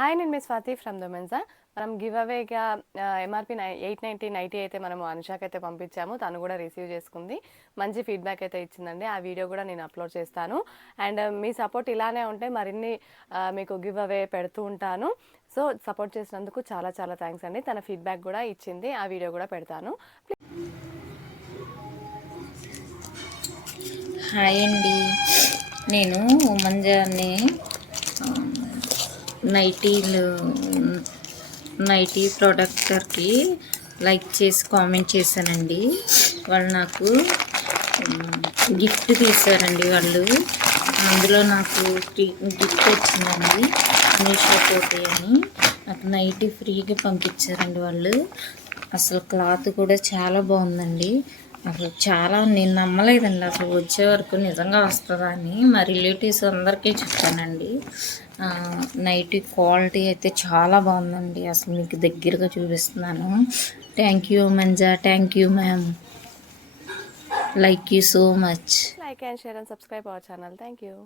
Hi, నేను మీ Swathi from the మనం give అవేగా MRP 890 అయితే మనము అనుషాకైతే పంపించాము. తను కూడా రిసీవ్ చేసుకుంది. మంచి ఫీడ్బ్యాక్ అయితే ఇచ్చిందండి. ఆ వీడియో కూడా నేను అప్లోడ్ చేస్తాను. అండ్ మీ సపోర్ట్ ఇలానే ఉంటే మరిన్ని మీకు గివ్ అవే పెడుతూ ఉంటాను. సో సపోర్ట్ చేసినందుకు చాలా చాలా థ్యాంక్స్ అండి. తన ఫీడ్బ్యాక్ కూడా ఇచ్చింది. ఆ వీడియో కూడా పెడతాను. హాయ్ అండి, నేను ఉమంజాని నైటీ ప్రొడక్టర్కి లైక్ చేసి కామెంట్ చేశానండి. వాళ్ళు నాకు గిఫ్ట్ తీశారండి. వాళ్ళు అందులో నాకు గిఫ్ట్ వచ్చిందండి. మీషో కోటి అని నాకు నైటీ ఫ్రీగా పంపించారండి వాళ్ళు. అసలు క్లాత్ కూడా చాలా బాగుందండి. అసలు చాలా నేను నమ్మలేదండి అసలు వచ్చే వరకు నిజంగా వస్తుందా అని. మా రిలేటివ్స్ అందరికీ చెప్పానండి. నైటీ క్వాలిటీ అయితే చాలా బాగుందండి. అసలు మీకు దగ్గరగా చూపిస్తున్నాను. Thank you manja, thank you ma'am, like you so much. Like and share and subscribe our channel. Thank you.